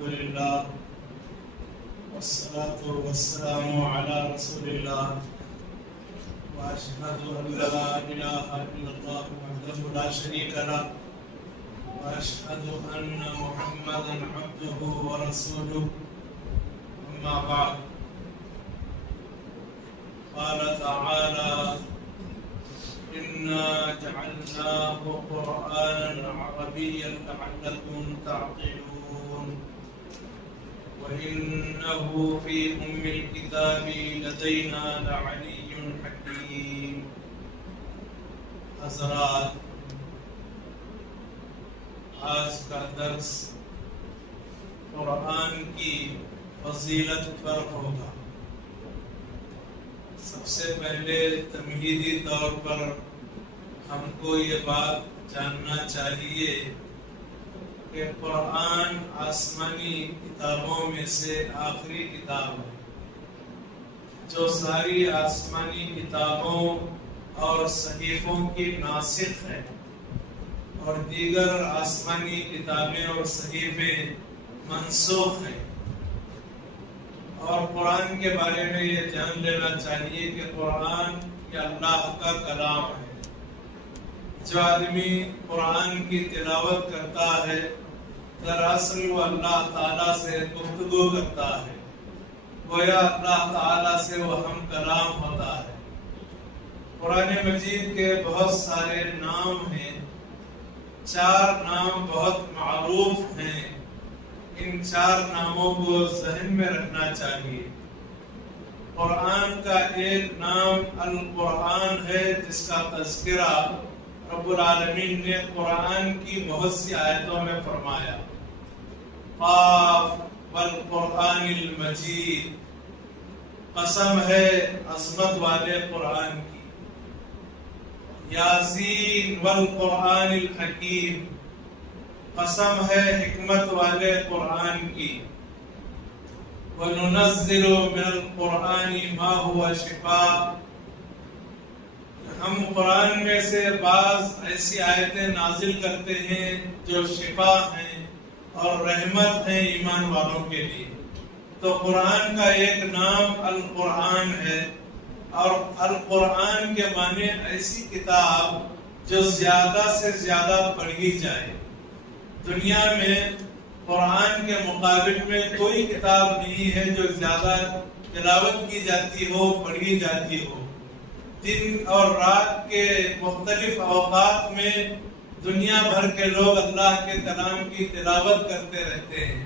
لله والصلاة والسلام على رسول الله وأشهد أن لا إله إلا الله وحده لا شريك له وأشهد أن محمدا عبده ورسوله أما بعد قال تعالى إنا جعلناه قرآنا عربيا لعلكم تعقلون وإنه في أم الكتاب لدينا لعلي حكيم. حضرات، آج کا درس قرآن کی فضیلت پر ہوگا. سب سے پہلے تمہیدی طور پر ہم کو یہ بات جاننا چاہیے کہ قرآن آسمانی کتابوں میں سے آخری کتاب ہے جو ساری آسمانی کتابوں اور صحیفوں کی ناسخ ہے، اور دیگر آسمانی کتابیں اور صحیفے منسوخ ہیں. اور قرآن کے بارے میں یہ جان لینا چاہیے کہ قرآن یہ اللہ کا کلام ہے. جو آدمی قرآن کی تلاوت کرتا ہے دراصل وہ اللہ تعالیٰ سے گفتگو کرتا ہے، گویا اللہ تعالیٰ سے وہ ہم کلام ہوتا ہے. قرآن مجید کے بہت سارے نام ہیں، 4 نام بہت معروف ہیں. ان 4 ناموں کو ذہن میں رکھنا چاہیے. قرآن کا ایک نام القرآن ہے جس کا تذکرہ رب العالمین نے قرآن کی بہت سی آیتوں میں فرمایا. قاف والقرآن المجید، قسم ہے عظمت والے قرآن کی. یاسین والقرآن الحکیم، قسم ہے حکمت والے قرآن کی. وَنُنَزِّلُ مِنَ الْقُرْآنِ مَا هُوَ شِفَاءٌ، ہم قرآن میں سے بعض ایسی آیتیں نازل کرتے ہیں جو شفا ہیں اور رحمت ہیں ایمان والوں کے لیے. تو قرآن کا ایک نام القرآن ہے، اور القرآن کے معنی ایسی کتاب جو زیادہ سے زیادہ پڑھی جائے. دنیا میں قرآن کے مقابل میں کوئی کتاب نہیں ہے جو زیادہ تلاوت کی جاتی ہو، پڑھی جاتی ہو. دن اور رات کے مختلف اوقات میں دنیا بھر کے لوگ اللہ کے کلام کی تلاوت کرتے رہتے ہیں.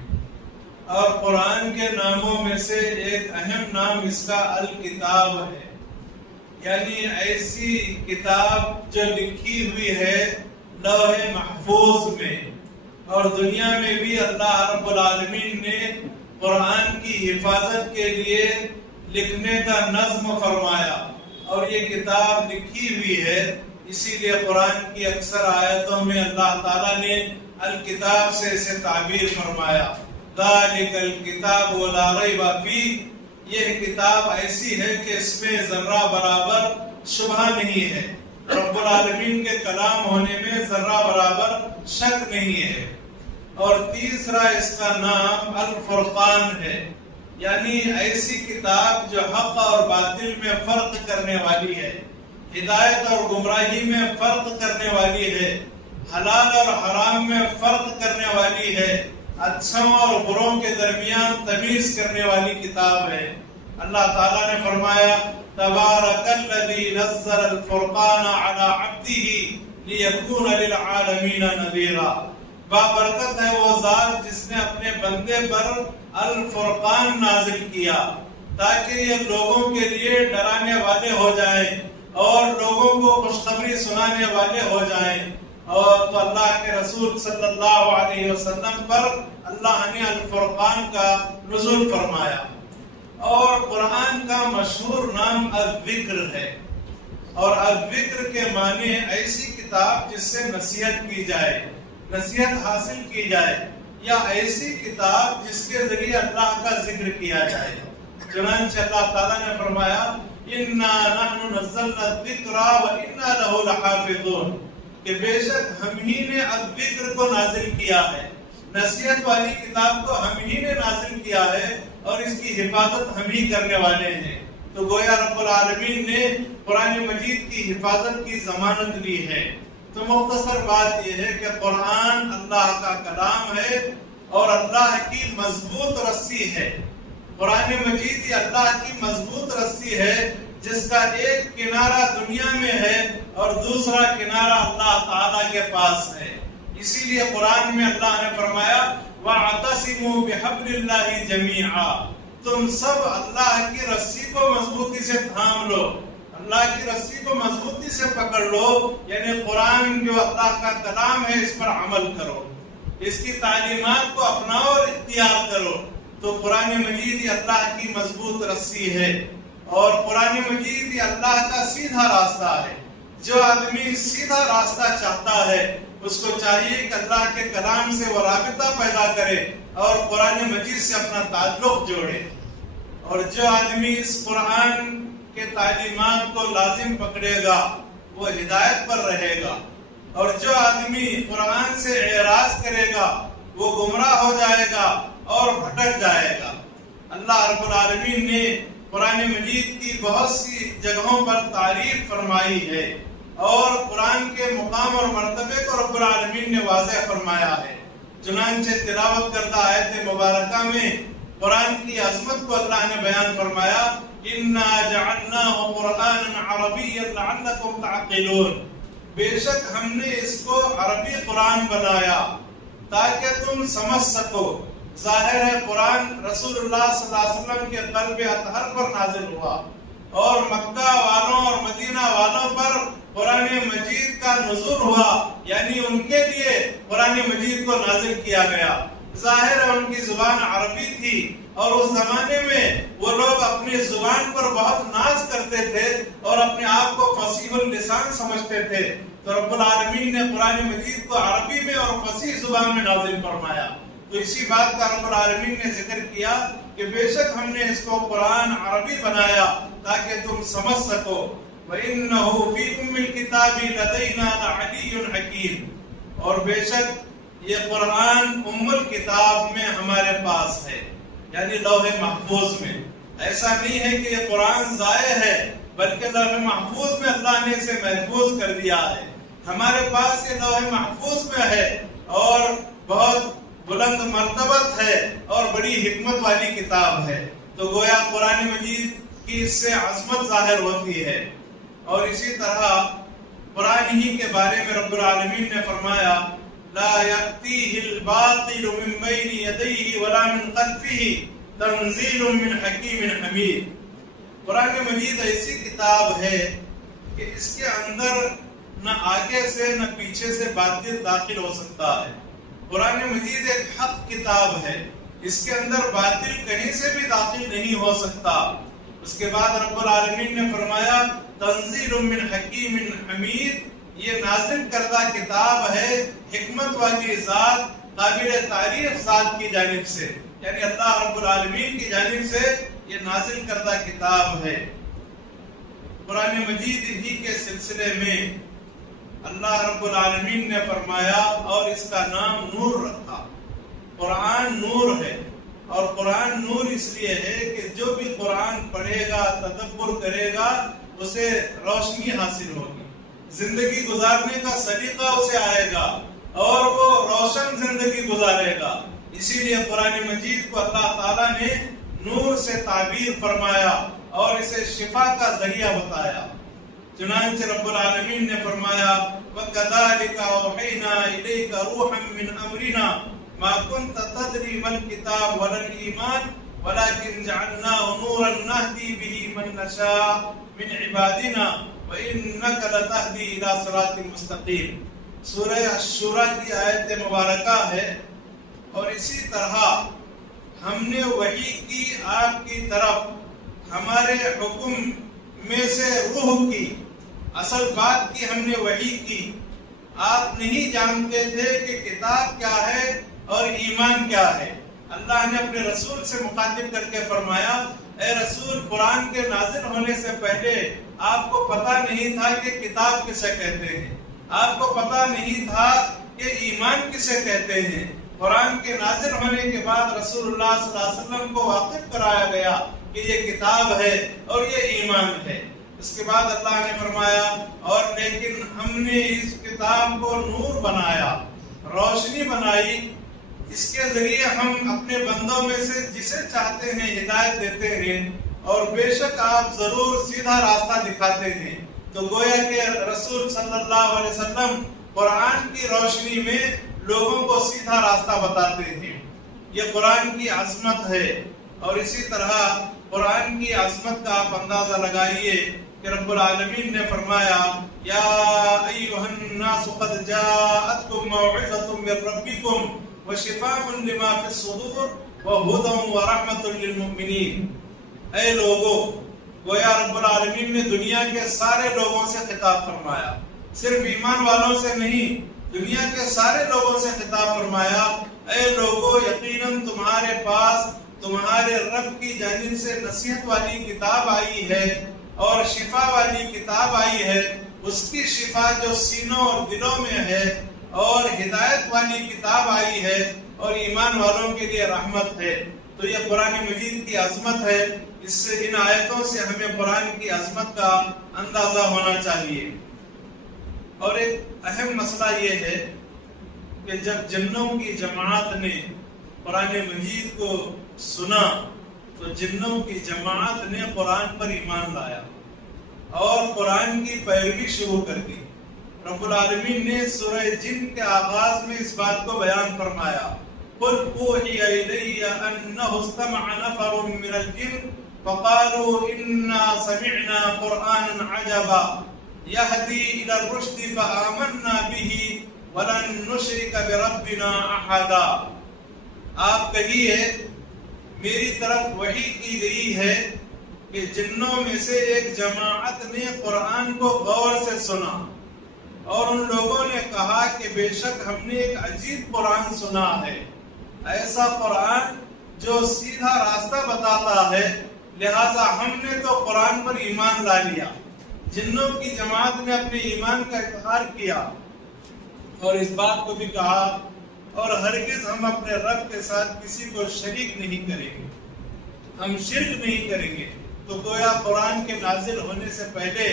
اور قرآن کے ناموں میں سے ایک اہم نام اس کا الکتاب ہے، یعنی ایسی کتاب جو لکھی ہوئی ہے لوح محفوظ میں. اور دنیا میں بھی اللہ رب العالمین نے قرآن کی حفاظت کے لیے لکھنے کا نظم فرمایا، اور یہ کتاب لکھی ہوئی ہے. اسی لیے قرآن کی اکثر آیتوں میں اللہ تعالیٰ نے الکتاب سے اسے تعبیر فرمایا. ذالک الکتاب لا ریب فیہ، یہ کتاب ایسی ہے کہ اس میں ذرہ برابر شبہ نہیں ہے. رب العالمین کے کلام ہونے میں ذرہ برابر شک نہیں ہے. اور تیسرا اس کا نام الفرقان ہے، یعنی ایسی کتاب جو حق اور باطل میں فرق کرنے والی ہے، ہدایت اور گمراہی میں فرق کرنے والی ہے، حلال اور حرام میں فرق کرنے والی ہے، اچھوں اور بروں کے درمیان تمیز کرنے والی کتاب ہے. اللہ تعالیٰ نے فرمایا تبارک الذی نزل الفرقان علی عبدہ لیکون للعالمین نذیرا، بابرکت ہے وہ ذات جس نے اپنے بندے پر الفرقان نازل کیا تاکہ یہ لوگوں کے لیے ڈرانے والے ہو جائیں اور لوگوں کو خوشخبری سنانے والے ہو جائیں. اور تو اللہ کے رسول صلی اللہ علیہ وسلم پر اللہ نے الفرقان کا نزول فرمایا. اور قرآن کا مشہور نام الذکر ہے، اور الذکر کے معنی ایسی کتاب جس سے نصیحت کی جائے، نصیحت حاصل کی جائے، یا ایسی کتاب جس کے ذریعے اللہ کا ذکر کیا جائے. چنانچہ اللہ تعالیٰ نے فرمایا اِنَّا نَحْنُ نَزَّلْنَا الذِّكْرَ وَإِنَّا لَهُ لَحَافِظُونَ، کہ بے شک ہم ہی نے الذکر کو نازل کیا ہے، نصیحت والی کتاب کو ہم ہی نے نازل کیا ہے اور اس کی حفاظت ہم ہی کرنے والے ہیں۔ تو گویا رب العالمین نے قرآن مجید کی حفاظت کی ضمانت لی ہے۔ تو مختصر بات یہ ہے کہ قرآن اللہ کا کلام ہے اور اللہ کی مضبوط رسی ہے۔ قرآن مجید یہ اللہ کی مضبوط رسی ہے جس کا ایک کنارہ دنیا میں ہے اور دوسرا کنارہ اللہ تعالیٰ کے پاس ہے۔ اسی لیے قرآن میں اللہ نے فرمایا وَاعْتَصِمُوا بِحَبْلِ اللَّهِ جَمِيعًا، تم سب اللہ کی رسی کو مضبوطی سے تھام لو، اللہ کی رسی کو مضبوطی سے پکڑ لو، یعنی قرآن جو اللہ کا کلام ہے اس پر عمل کرو، اس کی تعلیمات کو اپناؤ اور اختیار کرو۔ تو قرآن مجید یہ اللہ کی مضبوط رسی ہے اور قرآن مجید یہ اللہ کا سیدھا راستہ ہے۔ جو آدمی سیدھا راستہ چاہتا ہے اس کو چاہیے کہ اللہ کے کلام سے وہ رابطہ پیدا کرے اور قرآن مجید سے اپنا تعلق جوڑے، اور جو آدمی اس قرآن کے تعلیمات کو لازم پکڑے گا وہ ہدایت پر رہے گا، اور جو آدمی قرآن سے اعراض کرے گا وہ گمراہ ہو جائے گا اور بھٹک جائے گا۔ اللہ رب العالمین نے قرآن مجید کی بہت سی جگہوں پر تعریف فرمائی ہے اور قرآن کے مقام اور مرتبے کو رب العالمین نے واضح فرمایا ہے۔ چنانچہ تلاوت کردہ آیت مبارکہ میں قرآن کی عظمت کو اللہ نے بیان فرمایا اِنَّا جَعَلْنَاهُ قُرْآنًا عَرَبِيًّا لَعَلَّكُمْ تَعْقِلُونَ، بے شک ہم نے اس کو عربی قرآن بنایا تاکہ تم سمجھ سکو۔ ظاہر ہے قرآن رسول اللہ صلی اللہ علیہ وسلم کے قلب اطہر پر نازل ہوا اور مکہ والوں اور مدینہ والوں پر قرآن مجید کا نزول ہوا، یعنی ان کے لیے قرآن مجید کو نازل کیا گیا۔ ظاہر ہے ان کی زبان عربی تھی اور اس زمانے میں وہ لوگ اپنی زبان پر بہت ناز کرتے تھے اور اپنے آپ کو فصیح اللسان سمجھتے تھے، تو رب العالمین نے قرآن مجید کو عربی میں اور فصیح زبان میں نازل فرمایا۔ تو اسی بات کا رب العالمین نے ذکر کیا کہ بے شک ہم نے اس کو قرآن عربی بنایا تاکہ تم سمجھ سکو۔ وَإِنَّهُ فِي أُمِّ الْكِتَابِ لَدَيْنَا لَعَلِيٌّ حَكِيمٌ، اور بے شک یہ قرآن ام الکتاب میں ہمارے پاس ہے، یعنی لوح محفوظ میں۔ ایسا نہیں ہے کہ یہ قرآن ضائع ہے، بلکہ لوح محفوظ میں اللہ نے اسے محفوظ کر دیا ہے۔ ہمارے پاس یہ لوح محفوظ میں ہے اور بہت بلند مرتبت ہے اور بڑی حکمت والی کتاب ہے۔ تو گویا قرآن مجید کی اس سے عظمت ظاہر ہوتی ہے۔ اور اسی طرح قرآن ہی کے بارے میں رب العالمین نے فرمایا لا یأتیہ الباطل من بین یدیہ ولا من خلفہ تنزیل من حکیم حمید۔ قرآن مجید ایسی کتاب ہے کہ اس کے اندر نہ آگے سے نہ پیچھے سے باطل داخل ہو سکتا ہے۔ قرآن مجید ایک حق کتاب ہے، اس کے اندر باطل کہیں سے بھی داخل نہیں ہو سکتا۔ اس کے بعد رب العالمین نے فرمایا تنزیل من حکیم حمید، یہ نازل کردہ کتاب ہے حکمت والی ذات، قابل تعریف ذات کی جانب سے، یعنی اللہ رب العالمین کی جانب سے یہ نازل کردہ کتاب ہے۔ قرآن مجید ہی کے سلسلے میں اللہ رب العالمین نے فرمایا اور اس کا نام نور رکھا۔ قرآن نور ہے، اور قرآن نور اس لیے ہے کہ جو بھی قرآن پڑھے گا، تدبر کرے گا، اسے روشنی حاصل ہوگی، زندگی گزارنے کا سلیقہ اسے آئے گا اور وہ روشن زندگی گزارے گا۔ اسی لیے قرآن مجید کو اللہ تعالیٰ نے نور سے تعبیر فرمایا اور اسے شفا کا ذریعہ بتایا۔ چنانچہ رب العالمین نے فرمایا وَكَذَلِكَ أَوْحَيْنَا إِلَيْكَ رُوحًا مِّنْ أَمْرِنَا مَا كُنْتَ تَدْرِي مَا الْكِتَابُ وَلَا الْإِيمَانُ وَلَكِنْ جَعَلْنَاهُ نُورًا نَهْدِي بِهِ مَن نَّشَاءُ مِنْ عِبَادِنَا وَإِنَّكَ لَتَهْدِي إِلَىٰ صِرَاطٍ مُّسْتَقِيمٍ۔ سورہ الشورى کی آیت مبارکہ ہے، اور اسی طرح ہم نے وحی کی آپ کی طرف ہمارے حکم میں سے روح کی، اصل بات کی ہم نے وحی کی۔ آپ نہیں جانتے تھے کہ کتاب کیا ہے اور ایمان کیا ہے۔ اللہ نے اپنے رسول سے مخاطب کر کے فرمایا اے رسول، قرآن کے نازل ہونے سے پہلے آپ کو پتہ نہیں تھا کہ کتاب کسے کہتے ہیں، آپ کو پتہ نہیں تھا کہ ایمان کسے کہتے ہیں۔ قرآن کے نازل ہونے کے بعد رسول اللہ صلی اللہ علیہ وسلم کو واقف کرایا گیا کہ یہ کتاب ہے اور یہ ایمان ہے۔ اس کے بعد اللہ نے فرمایا اور لیکن ہم نے اس کتاب کو نور بنایا، روشنی بنائی، اس کے ذریعے ہم اپنے بندوں میں سے جسے چاہتے ہیں ہدایت دیتے ہیں، اور بے شک آپ ضرور سیدھا راستہ دکھاتے ہیں۔ تو گویا کہ رسول صلی اللہ علیہ وسلم قرآن کی روشنی میں لوگوں کو سیدھا راستہ بتاتے ہیں۔ یہ قرآن کی عظمت ہے، اور اسی طرح قرآن کی عظمت کا آپ اندازہ لگائیے کہ رب العالمین نے فرمایا یا ایھا الناس قد جاءتکم موعظۃ من ربکم وشفاء لما فی الصدور وہدی ورحمۃ للمؤمنین۔ اے لوگو، گویا رب العالمین نے دنیا کے سارے لوگوں سے خطاب فرمایا، صرف ایمان والوں سے نہیں، دنیا کے سارے لوگوں سے خطاب فرمایا اے لوگو، یقیناً تمہارے پاس تمہارے رب کی جانب سے نصیحت والی کتاب آئی ہے اور شفا والی کتاب آئی ہے، اس کی شفا جو سینوں اور دلوں میں ہے، اور ہدایت والی کتاب آئی ہے اور ایمان والوں کے لیے رحمت ہے۔ تو یہ قرآن مجید کی عظمت ہے، اس سے ان آیتوں سے ہمیں قرآن کی عظمت کا اندازہ ہونا چاہیے۔ اور ایک اہم مسئلہ یہ ہے کہ جب جنوں کی جماعت نے قرآن مجید کو سنا تو جنوں کی جماعت نے قرآن پر ایمان لایا اور قرآن کی پیروی شروع کر دی۔ رب العالمین نے سورہ جن کے آغاز میں اس بات کو بیان فرمایا، قُلْ أُوحِيَ إِلَيَّ أَنَّهُ اسْتَمَعَ نَفَرٌ مِّنَ الْجِنِّ فَقَالُوا إِنَّا سَمِعْنَا قُرْآنًا عَجَبًا يَهْدِي إِلَى الرُّشْدِ فَآمَنَّا بِهِ وَلَن نُّشْرِكَ بِرَبِّنَا أَحَدًا۔ آپ کہیے میری طرف وحی کی گئی ہے کہ جنوں میں سے ایک جماعت نے قرآن کو غور سے سنا اور ان لوگوں نے کہا کہ بے شک ہم نے ایک عجیب قرآن سنا ہے، ایسا قرآن جو سیدھا راستہ بتاتا ہے، لہٰذا ہم نے تو قرآن پر ایمان لا لیا۔ جنوں کی جماعت نے اپنے ایمان کا اظہار کیا اور اس بات کو بھی کہا اور ہرگز ہم اپنے رب کے ساتھ کسی کو شریک نہیں کریں گے، ہم شرک نہیں کریں گے۔ تو گویا قرآن کے نازل ہونے سے پہلے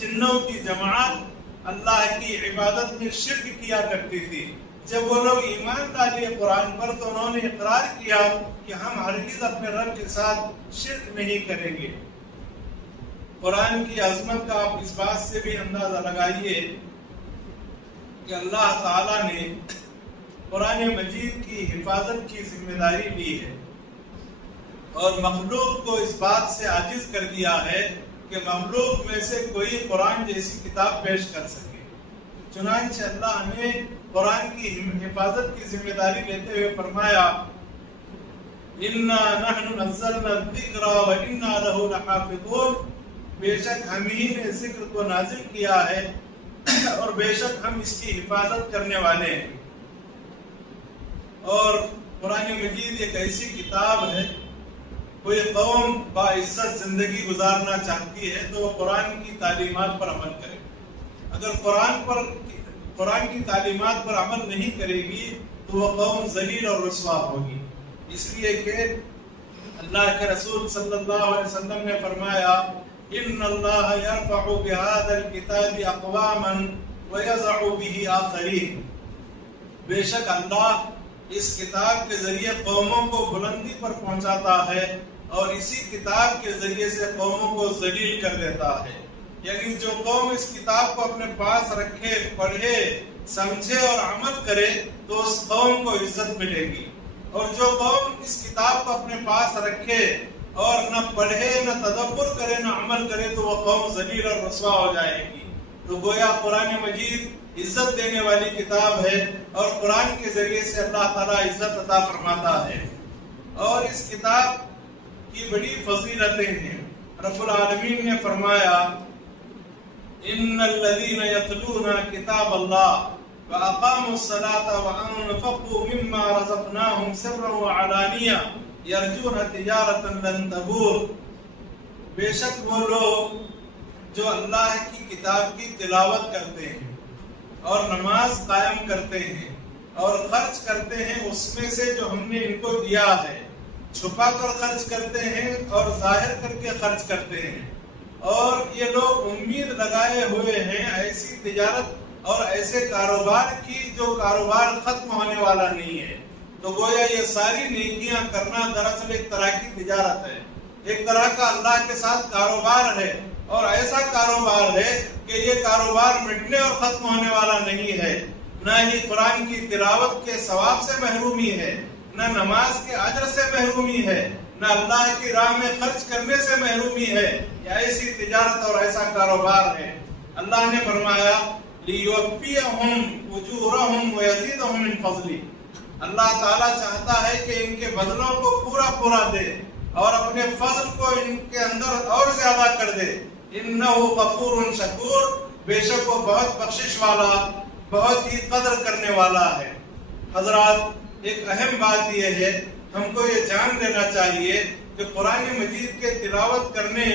جنوں کی جماعت اللہ کی عبادت میں شرک کیا کرتی تھی۔ جب وہ لوگ ایمان لانے قرآن پر تو انہوں نے اقرار کیا کہ ہم ہرگز اپنے رب کے ساتھ شرک نہیں کریں گے۔ قرآن کی عظمت کا آپ اس بات سے بھی اندازہ لگائیے کہ اللہ تعالیٰ نے قرآن مجید کی حفاظت کی ذمہ داری لی ہے اور مخلوق کو اس بات سے عاجز کر دیا ہے کہ مخلوق میں سے کوئی قرآن جیسی کتاب پیش کر سکے۔ چنانچہ اللہ نے قرآن کی حفاظت کی ذمہ داری لیتے ہوئے فرمایا اِنَّا نَحْنُ نَزَّلْنَا الذِّكْرَ وَإِنَّا لَهُ لَحَافِظُونَ، بے شک ہم ہی نے ذکر کو نازل کیا ہے اور بے شک ہم اس کی حفاظت کرنے والے ہیں۔ اور قرآن مجید ایک ایسی کتاب ہے، کوئی قوم باعزت زندگی گزارنا چاہتی ہے تو وہ قرآن کی تعلیمات پر عمل کرے۔ اگر قرآن کی تعلیمات پر عمل نہیں کرے گی تو وہ قوم ذلیل اور رسوا ہوگی۔ اس لیے کہ اللہ کے رسول صلی اللہ علیہ وسلم نے فرمایا ان اللہ یرفع بہذا الکتاب اقواما ویضع به آخرین، بے شک اللہ اس کتاب کے ذریعے قوموں کو بلندی پر پہنچاتا ہے اور اسی کتاب کے ذریعے سے قوموں کو ذلیل کر دیتا ہے۔ یعنی جو قوم اس کتاب کو اپنے پاس رکھے، پڑھے، سمجھے اور عمل کرے تو اس قوم کو عزت ملے گی، اور جو قوم اس کتاب کو اپنے پاس رکھے اور نہ پڑھے، نہ تدبر کرے، نہ عمل کرے تو وہ قوم ذلیل اور رسوا ہو جائے گی۔ تو گویا قرآن مجید عزت دینے والی کتاب ہے اور قرآن کے ذریعے سے اللہ تعالیٰ عزت عطا فرماتا ہے، اور اس کتاب کی بڑی فضیلتیں ہیں۔ رب العالمین نے فرمایا ان الذين يتلون كتاب الله واقاموا الصلاة وانفقوا مما رزقناهم سرا وعلانية يرجون تجارة لن تبور، بے شک وہ لوگ جو اللہ کی کتاب کی تلاوت کرتے ہیں اور نماز قائم کرتے ہیں اور خرچ کرتے ہیں اس میں سے جو ہم نے ان کو دیا ہے. چھپا کر خرچ کرتے ہیں اور ظاہر کر کے خرچ کرتے ہیں. اور یہ لوگ امید لگائے ہوئے ہیں ایسی تجارت اور ایسے کاروبار کی جو کاروبار ختم ہونے والا نہیں ہے. تو گویا یہ ساری نیکیاں کرنا دراصل ایک طرح کی تجارت ہے، ایک طرح کا اللہ کے ساتھ کاروبار ہے. اور ایسا کاروبار ہے کہ یہ کاروبار مٹنے اور ختم ہونے والا نہیں ہے. نہ ہی قرآن کی تلاوت کے ثواب سے محرومی ہے، نہ نماز کے اجر سے محرومی ہے، نہ اللہ کی راہ میں خرچ کرنے سے محرومی ہے. یہ ایسی تجارت اور ایسا کاروبار ہے. اللہ نے فرمایا لِيُوَفِّيَهُمْ أُجُورَهُمْ وَيَزِيدَهُمْ مِنْ فَضْلِهِ. اللہ تعالیٰ چاہتا ہے کہ ان کے بدلوں کو پورا دے اور اپنے فضل کو ان کے اندر اور زیادہ کر دے. انہو غفور شکور، بے شک وہ بہت بخشش والا، بہت ہی قدر کرنے والا ہے. حضرات، ایک اہم بات یہ ہے، ہم کو یہ جان لینا چاہیے کہ قرآن مجید کے تلاوت کرنے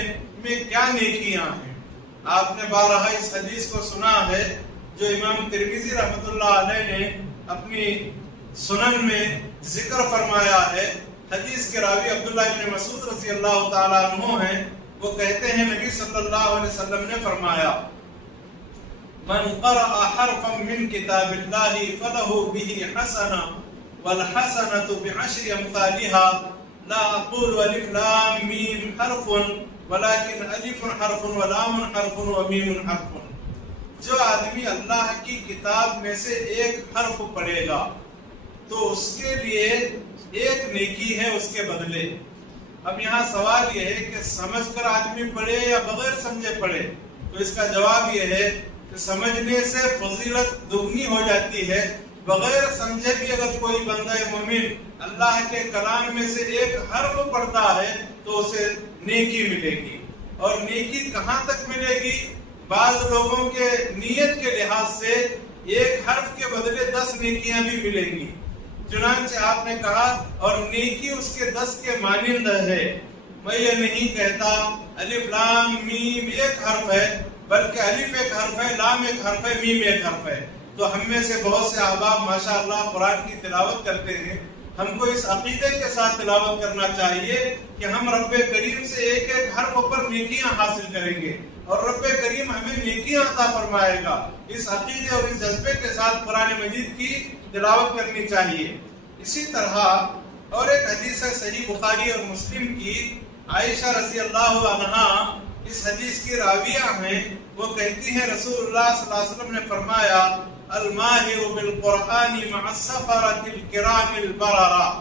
میں کیا نیکیاں ہیں. آپ نے بارہا اس حدیث کو سنا ہے جو امام ترمذی رحمۃ اللہ علیہ نے اپنی سنن میں ذکر فرمایا ہے. حدیث کے راوی عبداللہ ابن مسعود رضی اللہ تعالیٰ عنہ ہیں. وہ کہتے ہیں نبی صلی اللہ علیہ وسلم نے فرمایا من قرأ حرفا من کتاب اللہ فلہ به حسنہ والحسنۃ بعشر امثالها لا اقول الف لام میم حرف ولكن الف حرف ولام حرف ومیم حرف. جو آدمی اللہ کی کتاب میں سے ایک حرف پڑھے گا تو اس کے لیے ایک نیکی ہے اس کے بدلے. اب یہاں سوال یہ ہے کہ سمجھ کر آدمی پڑھے یا بغیر سمجھے پڑھے. تو اس کا جواب یہ ہے کہ سمجھنے سے فضیلت دگنی ہو جاتی ہے. بغیر سمجھے بھی اگر کوئی بندہ مومن اللہ کے کلام میں سے ایک حرف پڑھتا ہے تو اسے نیکی ملے گی. اور نیکی کہاں تک ملے گی؟ بعض لوگوں کے نیت کے لحاظ سے ایک حرف کے بدلے 10 نیکیاں بھی ملیں گی. چنانچہ آپ نے کہا اور نیکی اس کے 10 کے مانند ہے. میں یہ نہیں کہتا الف لام میم ایک حرف ہے، بلکہ الف ایک حرف ہے، لام ایک حرف ہے، میم ایک حرف ہے. تو ہم میں سے بہت سے احباب ماشاءاللہ قرآن کی تلاوت کرتے ہیں. ہم کو اس عقیدے کے ساتھ تلاوت کرنا چاہیے کہ ہم رب کریم سے ایک ایک حرف پر نیکیاں حاصل کریں گے اور رب کریم ہمیں نیکیاں عطا فرمائے گا. اس عقیدے اور اس جذبے کے ساتھ قرآن مجید کی تلاوت کرنی چاہیے. اسی طرح اور ایک حدیث ہے صحیح بخاری اور مسلم کی، عائشہ رضی اللہ عنہا اس حدیث کی راویہ ہیں. وہ کہتی ہیں رسول اللہ صلی اللہ علیہ وسلم نے فرمایا الماہر بالقرآن مع السفرۃ الکرام البررہ،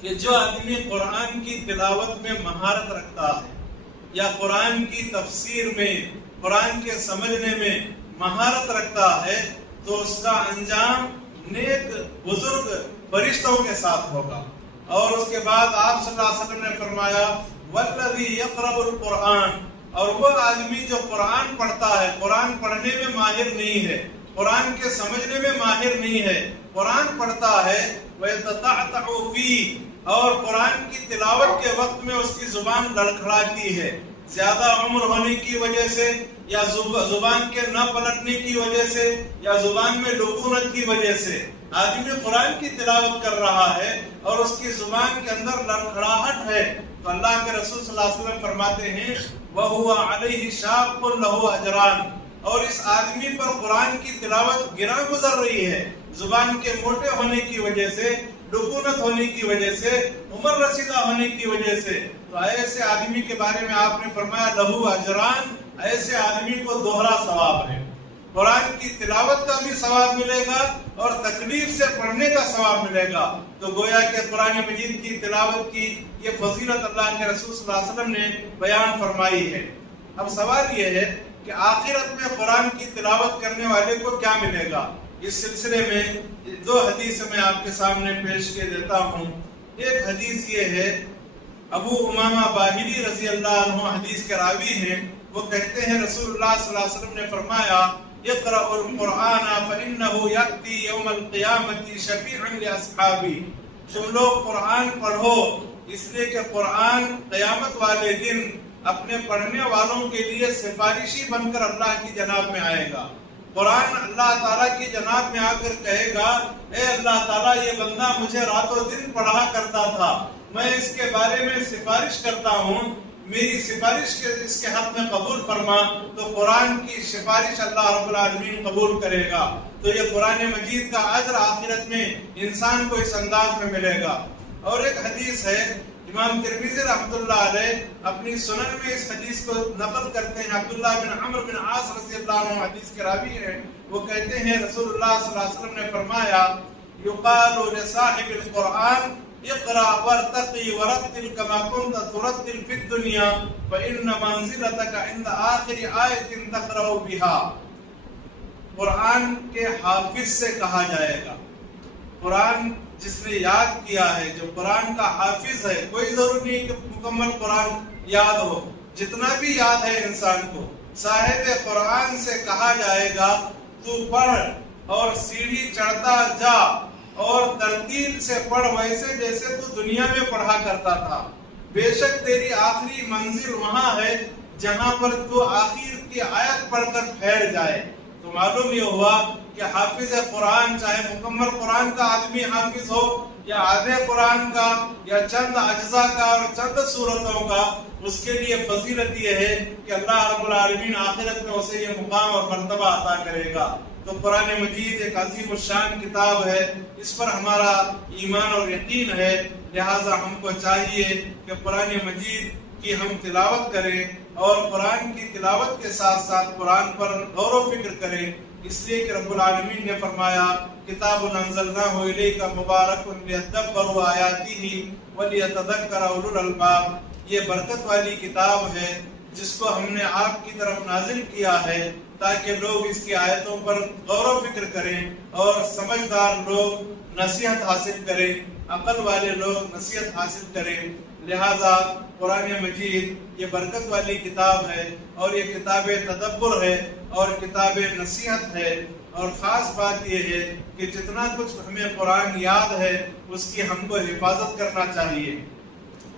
کہ جو آدمی قرآن کی تلاوت میں مہارت رکھتا ہے یا قرآن کی تفسیر میں، قرآن کے سمجھنے میں مہارت رکھتا ہے تو اس کا انجام نیک بزرگ فرشتوں کے ساتھ ہوگا. اور اس کے بعد آپ صلی اللہ علیہ وسلم نے فرمایا والذی یقرأ القرآن، اور وہ آدمی جو قرآن پڑھتا ہے، قرآن پڑھنے میں ماہر نہیں ہے، قرآن کے سمجھنے میں ماہر نہیں ہے، قرآن پڑھتا ہے وَيَتَتَعْتَعُ فِيهِ، اور قرآن کی تلاوت کے وقت میں اس کی زبان لڑکھڑاتی ہے، زیادہ عمر ہونے کی وجہ سے یا زبان کے نہ پلٹنے کی وجہ سے یا زبان میں لکونت کی وجہ سے آدمی قرآن کی تلاوت کر رہا ہے اور اس کی زبان کے اندر لڑکھڑاہٹ ہے، تو اللہ کے رسول صلی اللہ علیہ وسلم فرماتے ہیں وَهُوَ عَلَيْهِ شَاقٌ لَهُ أَجْرَانِ، اور اس آدمی پر قرآن کی تلاوت گراں گزر رہی ہے، زبان کے موٹے ہونے کی وجہ سے، لکونت ہونے کی وجہ سے، عمر رسیدہ ہونے کی وجہ سے. تو ایسے آدمی کے بارے میں آپ نے فرمایا لہو اجران، ایسے آدمی کو دوہرا ثواب ہے. قرآن کی تلاوت کا بھی ثواب ملے گا اور تکلیف سے پڑھنے کا ثواب ملے گا. تو گویا کہ قرآن مجید کی تلاوت کی یہ فضیلت اللہ کے رسول صلی اللہ علیہ وسلم نے بیان فرمائی ہے. اب سوال یہ ہے کہ آخرت میں قرآن کی تلاوت کرنے والے کو کیا ملے گا؟ اس سلسلے میں 2 حدیث میں آپ کے سامنے پیش کر دیتا ہوں. ایک حدیث یہ ہے، ابو امامہ باہلی رضی اللہ عنہ حدیث کے راوی ہیں. وہ کہتے ہیں رسول اللہ صلی اللہ علیہ وسلم نے فرمایا اقرأ القرآن فإنه يأتي يوم القيامة شفيعا لأصحابي، تم لوگ قرآن پڑھو اس لیے کہ قرآن قیامت والے دن اپنے پڑھنے والوں کے لیے سفارشی بن کر اللہ کی جناب میں آئے گا. قرآن اللہ تعالیٰ کی جناب میں آ کر کہے گا اے اللہ تعالیٰ یہ بندہ مجھے رات و دن پڑھا کرتا تھا، میں اس کے بارے میں سفارش کرتا ہوں، میری سفارش کے اس کے حق میں قبول فرما، تو قرآن کی سفارش اللہ رب العالمین قبول کرے گا۔ تو یہ قرآن مجید کا اجر آخرت میں انسان کو اس انداز میں ملے گا۔ اور ایک حدیث ہے، امام ترمذی رحمۃ اللہ علیہ اپنی سنن میں اس حدیث کو نقل کرتے ہیں، عبداللہ بن عمرو بن عاص رضی اللہ عنہ حدیث کے راوی ہیں، وہ کہتے ہیں رسول اللہ صلی اللہ علیہ وسلم نے فرمایا یقال لصاحب القرآن اقرأ وارتقی ورتل كما كنت ترتل في الدنيا فإن منزلتك عند آخر آیت تقرأ بها۔ قرآن کے حافظ سے کہا جائے گا، قرآن جس نے یاد کیا ہے، جو قرآن کا حافظ ہے، کوئی ضروری نہیں کہ مکمل قرآن یاد ہو، جتنا بھی یاد ہے انسان کو، صاحب قرآن سے کہا جائے گا تو پڑھ اور سیڑھی چڑھتا جا اور ترتیل سے پڑھ ویسے جیسے تو دنیا میں پڑھا کرتا تھا، بے شک تیری آخری منزل وہاں ہے جہاں پر تو آخر کی آیت پڑھ کر ٹھہر جائے۔ تو معلوم یہ ہوا کہ حافظ قرآن، چاہے مکمل قرآن کا آدمی حافظ ہو یا آدھے قرآن کا یا چند اجزاء کا اور چند سورتوں کا، اس کے لیے فضیلت یہ ہے کہ اللہ رب العالمین آخرت میں اسے یہ مقام اور مرتبہ عطا کرے گا۔ تو قرآن مجید ایک عظیم الشان کتاب ہے، اس پر ہمارا ایمان اور یقین ہے، لہٰذا ہم کو چاہیے کہ قرآن مجید کی ہم تلاوت کریں اور قرآن کی تلاوت کے ساتھ ساتھ قرآن پر غور و فکر کریں، اس لیے کہ رب العالمین نے فرمایا کتاب انزلناہ الیک مبارک لیدبروا آیاتہ ولیتذکر اولو الالباب، یہ برکت والی کتاب ہے جس کو ہم نے آپ کی طرف نازل کیا ہے تاکہ لوگ اس کی آیتوں پر غور و فکر کریں اور سمجھدار لوگ نصیحت حاصل کریں، عقل والے لوگ نصیحت حاصل کریں۔ لہذا قرآن مجید یہ برکت والی کتاب ہے اور یہ کتاب تدبر ہے اور کتاب نصیحت ہے، اور خاص بات یہ ہے کہ جتنا کچھ ہمیں قرآن یاد ہے اس کی ہم کو حفاظت کرنا چاہیے۔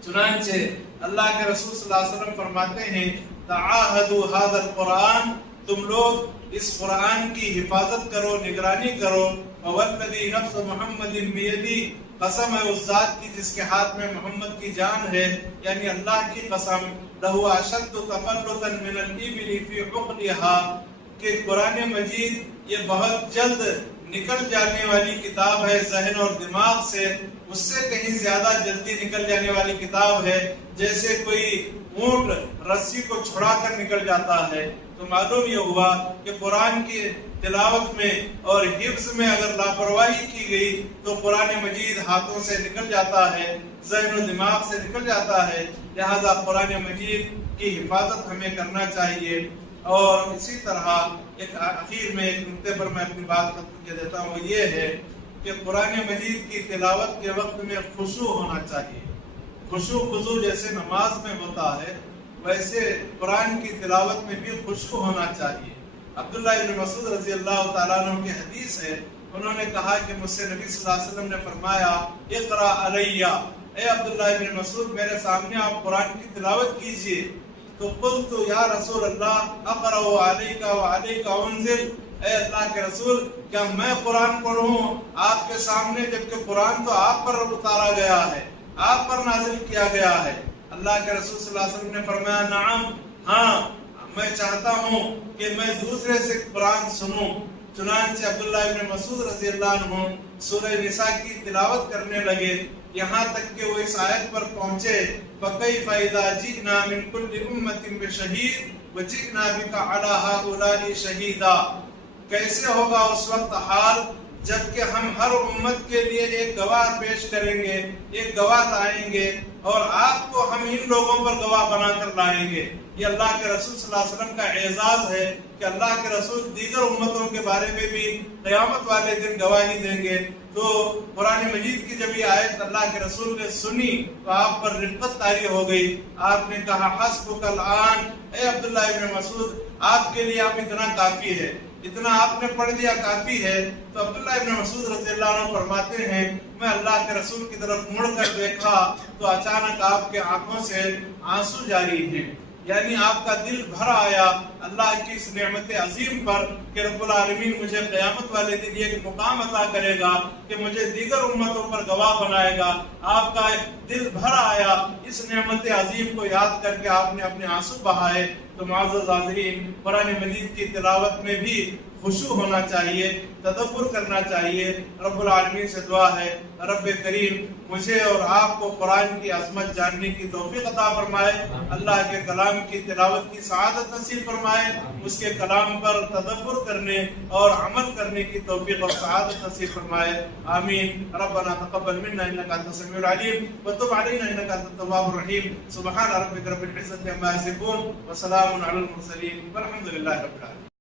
چنانچہ اللہ کے رسول صلی اللہ علیہ وسلم فرماتے ہیں تعاہدوا ھذا القرآن، تم لوگ اس قرآن کی حفاظت کرو، نگرانی کرو، ووالذی نفس محمد بیدی، قسم ہے اس ذات کی جس کے ہاتھ میں محمد کی جان ہے، یعنی اللہ کی قسم، لہو اشد تفلتا من الابل فی عقلها، کہ قرآن مجید یہ بہت جلد نکل جانے والی کتاب ہے ذہن اور دماغ سے، اس سے کہیں زیادہ جلدی نکل جانے والی کتاب ہے، جیسے کوئی اونٹ رسی کو چھڑا کر نکل جاتا ہے۔ تو معلوم یہ ہوا کہ قرآن کی تلاوت میں اور حفظ میں اگر لاپرواہی کی گئی تو قرآن مجید ہاتھوں سے نکل جاتا ہے، ذہن و دماغ سے نکل جاتا ہے، لہذا قرآن مجید کی حفاظت ہمیں کرنا چاہیے۔ اور اسی طرح ایک آخر میں ایک نقطے پر میں اپنی بات ختم کر دیتا ہوں، وہ یہ ہے کہ قرآن مجید کی تلاوت کے وقت میں خشوع ہونا چاہیے۔ خشوع خضوع جیسے نماز میں ہوتا ہے ویسے قرآن کی تلاوت میں بھی خشوع ہونا چاہیے۔ عبداللہ ابن مسعود رضی اللہ تعالیٰ عنہ کی حدیث ہے، انہوں نے کہا کہ مجھ سے نبی صلی اللہ علیہ وسلم نے فرمایا اقرأ علیہ، اے عبداللہ ابن مسعود میرے سامنے آپ قرآن کی تلاوت کیجئے۔ تو قلت یا رسول اللہ اقرأ علیک وعلیک انزل، اے اللہ کے رسول کیا میں قرآن پڑھوں آپ کے سامنے، جبکہ قرآن تو آپ پر اتارا گیا ہے، آپ پر نازل کیا گیا ہے۔ اللہ کے رسول صلی اللہ علیہ وسلم نے فرمایا نعم، ہاں میں چاہتا ہوں کہ میں دوسرے سے قرآن سنوں۔ چنانچہ عبداللہ ابن مسعود رضی اللہ عنہ سورہ نساء کی تلاوت کرنے لگے، یہاں تک کہ وہ اس آیت پر پہنچے فَكَيْفَ إِذَا جِئْنَا مِن كُلِّ أُمَّةٍ بِشَهِيدٍ وَجِئْنَا بِكَ عَلَى هَؤُلَاءِ شَهِيدًا، کیسے ہوگا اس وقت حال جبکہ ہم ہر امت کے لیے ایک گواہ پیش کریں گے، ایک گواہ لائیں گے، اور آپ کو ہم ان لوگوں پر گواہ بنا کر لائیں گے۔ یہ اللہ کے رسول صلی اللہ علیہ وسلم کا اعزاز ہے کہ اللہ کے رسول دیگر امتوں کے بارے میں بھی قیامت والے دن گواہی دیں گے۔ تو قرآن مجید کی جب یہ آیت اللہ کے رسول نے سنی تو آپ پر رفقت طاری ہو گئی، آپ نے کہا حسبک الآن، اے عبداللہ ابن مسعود آپ کے لیے آپ اتنا کافی ہے، اتنا آپ نے پڑھ دیا کافی ہے۔ تو عبداللہ ابن مسعود رضی اللہ عنہ فرماتے ہیں میں اللہ کے رسول کی طرف مڑ کر دیکھا تو اچانک آپ کے آنکھوں سے آنسو جاری ہیں، یعنی آپ کا دل بھر آیا اللہ کی اس نعمت عظیم پر کہ رب العالمین مجھے قیامت والے دن ایک مقام عطا کرے گا کہ مجھے دیگر امتوں پر گواہ بنائے گا. آپ کا دل بھر آیا اس نعمت عظیم کو یاد کر کے آپ نے اپنے آنسو بہائے. تو معزز حاضرین، قرآن مجید کی تلاوت میں بھی خشوع ہونا چاہیے، تدبر کرنا چاہیے. رب العالمین سے دعا ہے رب کریم مجھے اور آپ کو قرآن کی عظمت جاننے کی توفیق عطا فرمائے، اللہ کے کلام کی تلاوت کی سعادت نصیب فرمائے، اس کے کلام پر تدبر کرنے اور عمل کرنے کی توفیق اور سعادت نصیب فرمائے. آمین. ربنا تقبل منا انك انت السميع العليم وتب علينا انك انت التواب الرحيم. سبحان ربك رب العزة عما يصفون وسلام على المرسلين والحمد لله رب العالمين.